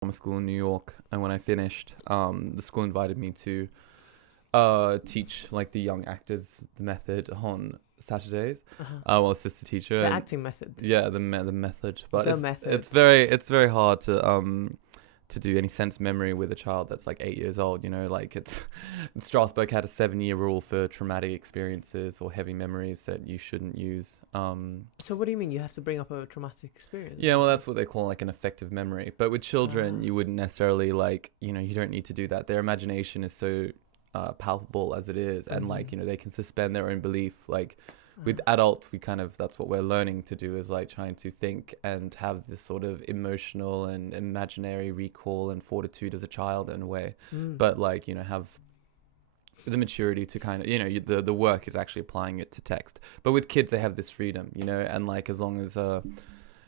drama school in New York, and when I finished, the school invited me to teach like the young actors the method on Saturdays. Well, assistant teacher. The acting method. Yeah, the method. But The method. it's very hard to do any sense memory with a child that's like 8 years old. You know, like Strasbourg had a 7-year rule for traumatic experiences or heavy memories that you shouldn't use. So what do you mean? You have to bring up a traumatic experience? Yeah, well, that's what they call like an effective memory. But with children, you wouldn't necessarily like, you know, you don't need to do that. Their imagination is so palpable as it is, and like, you know, they can suspend their own belief. Like with adults, we kind of, that's what we're learning to do, is like trying to think and have this sort of emotional and imaginary recall and fortitude as a child in a way, but like, you know, have the maturity to kind of, you know, the work is actually applying it to text. But with kids, they have this freedom, you know, and like as long as and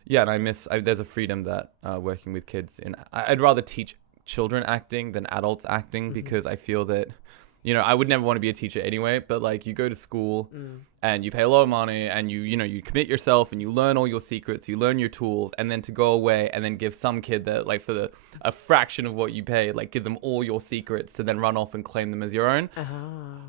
there's a freedom that working with kids I'd rather teach children acting than adults acting, because I feel that, you know, I would never want to be a teacher anyway, but like you go to school and you pay a lot of money and you know, you commit yourself and you learn all your secrets, you learn your tools, and then to go away and then give some kid that like for a fraction of what you pay, like give them all your secrets to then run off and claim them as your own.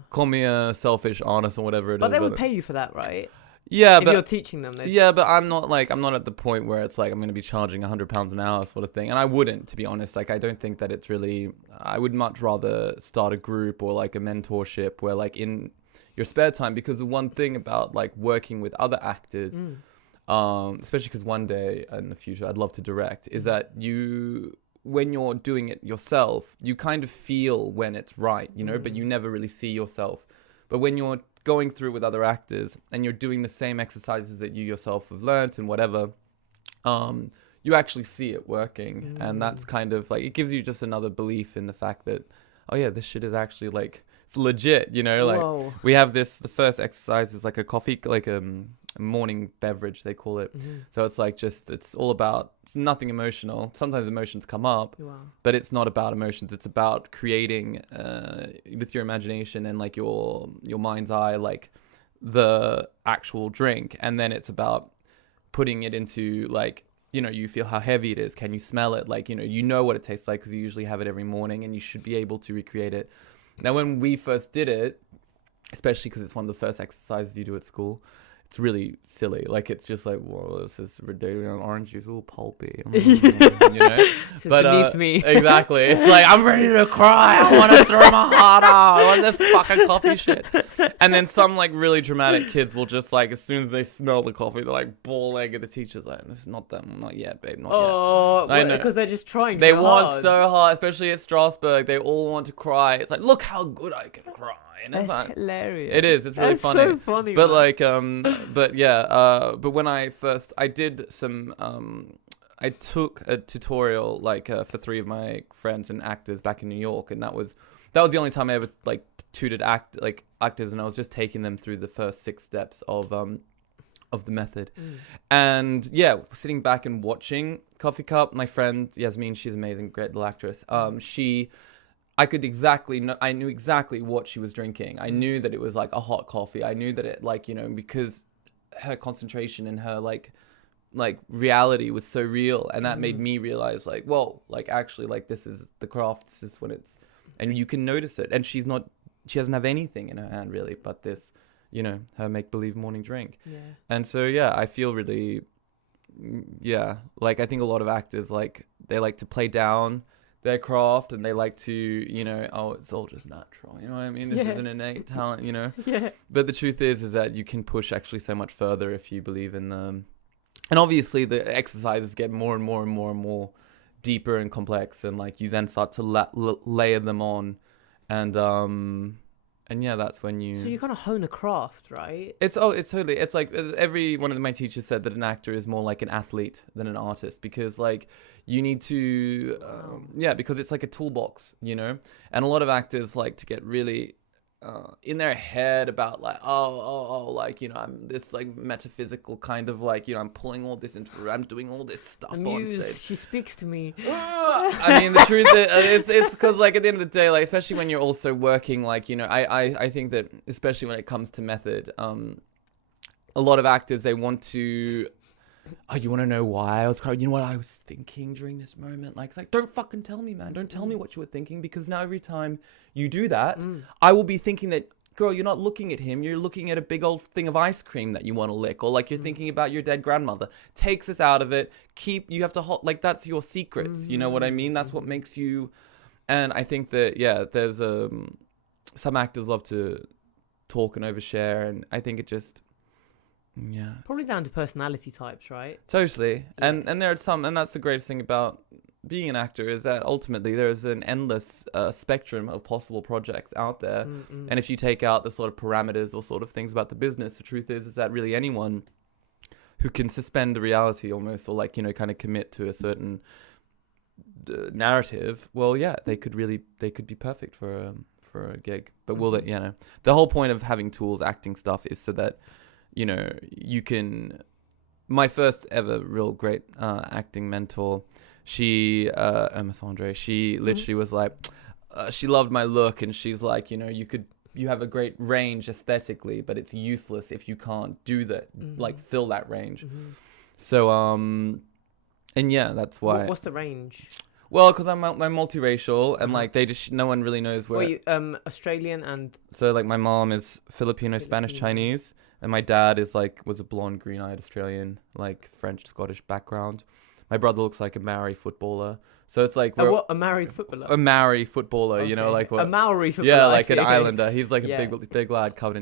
Call me a selfish, honest, or whatever it is. But they would pay you for that, right? Yeah, if you're teaching them. Yeah, but I'm not at the point where it's like I'm going to be charging £100 an hour sort of thing. And I wouldn't, to be honest. Like, I don't think that it's really, I would much rather start a group or like a mentorship where like in your spare time, because the one thing about like working with other actors, especially because one day in the future I'd love to direct, is that when you're doing it yourself, you kind of feel when it's right, you know, but you never really see yourself. But when you're going through with other actors and you're doing the same exercises that you yourself have learned and whatever, you actually see it working. And that's kind of like, it gives you just another belief in the fact that, oh yeah, this shit is actually like, it's legit, you know. Like we have the first exercise is like a coffee, like a morning beverage, they call it. So it's like it's all about, it's nothing emotional. Sometimes emotions come up, but it's not about emotions. It's about creating with your imagination and like your mind's eye, like the actual drink. And then it's about putting it into like, you know, you feel how heavy it is. Can you smell it? Like, you know what it tastes like, because you usually have it every morning and you should be able to recreate it. Now, when we first did it, especially because it's one of the first exercises you do at school, it's really silly. Like, it's just like, whoa, this is ridiculous. Orange juice, all pulpy. You know? It's beneath me. Exactly. It's like, I'm ready to cry. I want to throw my heart out. I want this fucking coffee shit. And then some, like, really dramatic kids will just, like, as soon as they smell the coffee, they're like, ball leg at the teacher's like, this is not them. Not yet, babe. Not yet. I know. Because they're just trying They so want hard. so hard, especially at Strasbourg. They all want to cry. It's like, look how good I can cry. And it's That's like, hilarious. it is. It's really That's funny. so funny. But man. like, but yeah. But when I did some, I took a tutorial like for 3 of my friends and actors back in New York, and that was the only time I ever like tutored actors, and I was just taking them through the first 6 steps of the method. And yeah, sitting back and watching Coffee Cup, my friend Yasmin, she's amazing, great little actress. I knew exactly what she was drinking. I knew that it was like a hot coffee. I knew that it, like, you know, because her concentration and her like reality was so real, and that made me realize like, whoa, like actually, like this is the craft. This is when it's, and you can notice it. And she doesn't have anything in her hand really, but this, you know, her make-believe morning drink. Yeah. And so yeah, I feel really, like I think a lot of actors, like they like to play down their craft, and they like to, you know, oh, it's all just natural, you know what I mean? This is an innate talent, you know? But the truth is that you can push actually so much further if you believe in them. And obviously the exercises get more and more and more and more deeper and complex, and like you then start to layer them on, and yeah, that's when you... So you kind of hone a craft, right? It's totally... It's like every one of my teachers said that an actor is more like an athlete than an artist, because like you need to... because it's like a toolbox, you know? And a lot of actors like to get really in their head about like, like, you know, I'm this like metaphysical kind of like, you know, I'm pulling all this into... I'm doing all this stuff on stage. She speaks to me. I mean, the truth is, it's because like at the end of the day, like especially when you're also working, like, you know, I think that especially when it comes to method, a lot of actors, they want to oh, you want to know why I was crying? You know what I was thinking during this moment? Like, it's like, don't fucking tell me, man. Don't tell me what you were thinking, because now every time you do that, I will be thinking that, girl, you're not looking at him. You're looking at a big old thing of ice cream that you want to lick, or like you're thinking about your dead grandmother. Takes us out of it. You have to hold, like, that's your secrets. You know what I mean? That's what makes you. And I think that, yeah, there's some actors love to talk and overshare, and I think it just, yeah. Probably down to personality types, right? Totally. Yeah. And there are some, and that's the greatest thing about being an actor, is that ultimately there's an endless spectrum of possible projects out there. And if you take out the sort of parameters or sort of things about the business, the truth is that really anyone who can suspend the reality almost, or like, you know, kind of commit to a certain narrative, well, yeah, they could be perfect for a gig. But will they, you know, the whole point of having tools, acting stuff, is so that, you know, you can. My first ever real great acting mentor, she Emma Sandre, she literally was like, she loved my look, and she's like, you know, you have a great range aesthetically, but it's useless if you can't do that, like fill that range. So and yeah, that's why. What's the range? Well, because I'm multiracial, and like no one really knows where. Were you Australian and? So like my mom is Filipino, Spanish, Chinese, and my dad was a blonde, green-eyed Australian, like French, Scottish background. My brother looks like a Maori footballer. So it's like a married footballer. A Maori footballer, Okay. you know, like what? A Maori footballer. Yeah, like an islander. He's like a big lad covered in